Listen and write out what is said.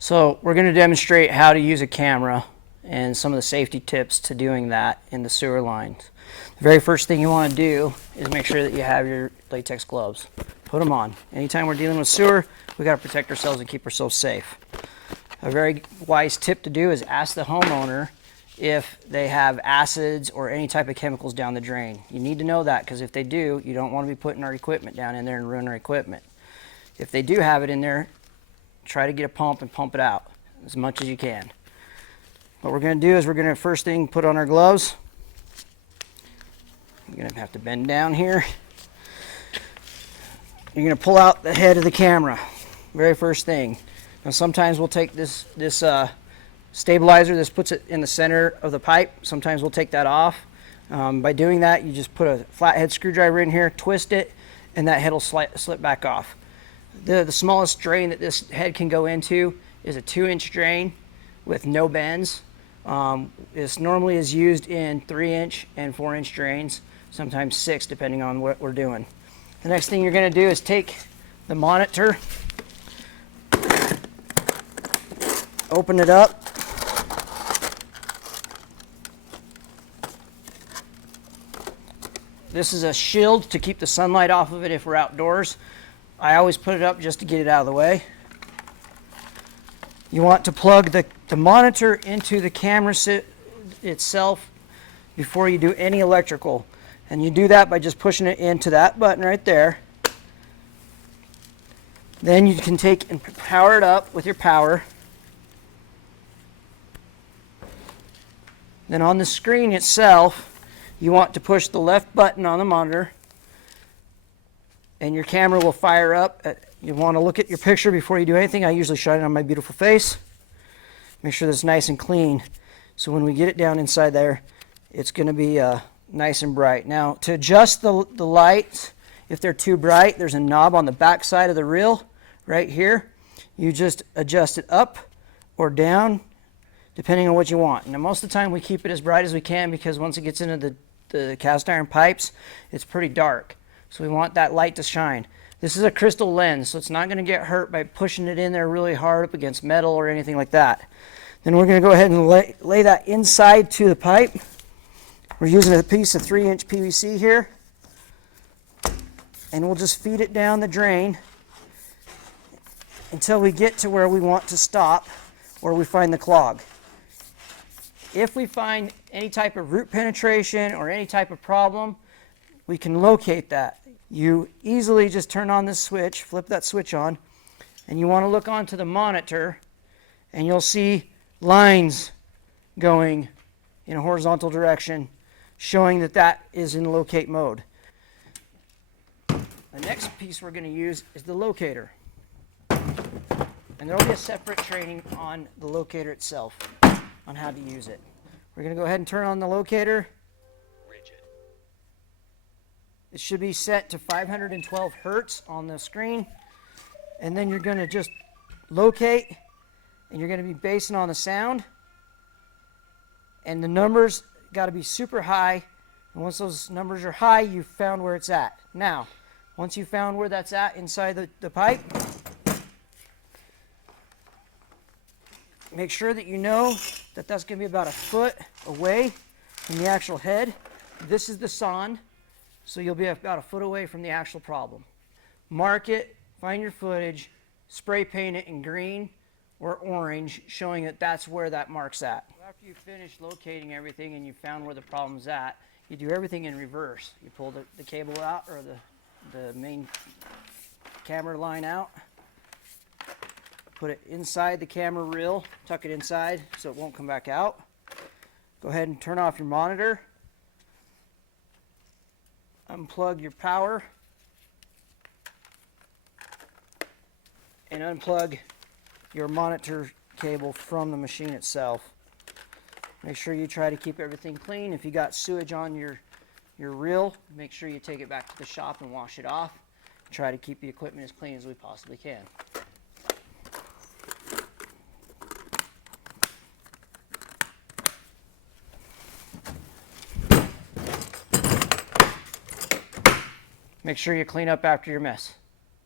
So we're going to demonstrate how to use a camera and some of the safety tips to doing that in the sewer lines. The very first thing you want to do is make sure that you have your latex gloves. Put them on. Anytime we're dealing with sewer, we got to protect ourselves and keep ourselves safe. A very wise tip to do is ask the homeowner if they have acids or any type of chemicals down the drain. You need to know that, because if they do, you don't want to be putting our equipment down in there and ruin our equipment. If they do have it in there, try to get a pump and pump it out as much as you can. What we're going to do is we're going to first thing put on our gloves. You're going to have to bend down here. You're going to pull out the head of the camera. Very first thing. Now sometimes we'll take this stabilizer. This puts it in the center of the pipe. Sometimes we'll take that off. By doing that, you just put a flathead screwdriver in here, twist it, and that head will slip back off. The smallest drain that this head can go into is a 2-inch drain with no bends. This normally is used in 3-inch and 4-inch drains, sometimes 6 depending on what we're doing. The next thing you're going to do is take the monitor, open it up, this is a shield to keep the sunlight off of it if we're outdoors. I always put it up just to get it out of the way. You want to plug the monitor into the camera itself before you do any electrical. And you do that by just pushing it into that button right there. Then you can take and power it up with your power. Then on the screen itself, you want to push the left button on the monitor, and your camera will fire up. You want to look at your picture before you do anything. I usually shine it on my beautiful face. Make sure that it's nice and clean. So when we get it down inside there, it's going to be nice and bright. Now, to adjust the lights, if they're too bright, there's a knob on the back side of the reel right here. You just adjust it up or down, depending on what you want. Now, most of the time we keep it as bright as we can, because once it gets into the cast iron pipes, it's pretty dark. So we want that light to shine. This is a crystal lens, so it's not going to get hurt by pushing it in there really hard up against metal or anything like that. Then we're going to go ahead and lay that inside to the pipe. We're using a piece of 3-inch PVC here, and we'll just feed it down the drain until we get to where we want to stop, or we find the clog. If we find any type of root penetration or any type of problem, we can locate that. You easily just turn on this switch, flip that switch on, and you want to look onto the monitor, and you'll see lines going in a horizontal direction, showing that that is in locate mode. The next piece we're going to use is the locator. And there will be a separate training on the locator itself, on how to use it. We're going to go ahead and turn on the locator. It should be set to 512 hertz on the screen. And then you're going to just locate, and you're going to be basing on the sound. And the numbers got to be super high. And once those numbers are high, you've found where it's at. Now, once you've found where that's at inside the pipe, make sure that you know that that's going to be about a foot away from the actual head. This is the sonde, so you'll be about a foot away from the actual problem. Mark it, find your footage, spray paint it in green or orange, showing that that's where that mark's at. After you finish locating everything and you found where the problem's at, you do everything in reverse. You pull the cable out, or the main camera line out, put it inside the camera reel, tuck it inside so it won't come back out. Go ahead and turn off your monitor. Unplug your power. And unplug your monitor cable from the machine itself. Make sure you try to keep everything clean. If you got sewage on your reel, make sure you take it back to the shop and wash it off. Try to keep the equipment as clean as we possibly can. Make sure you clean up after your mess.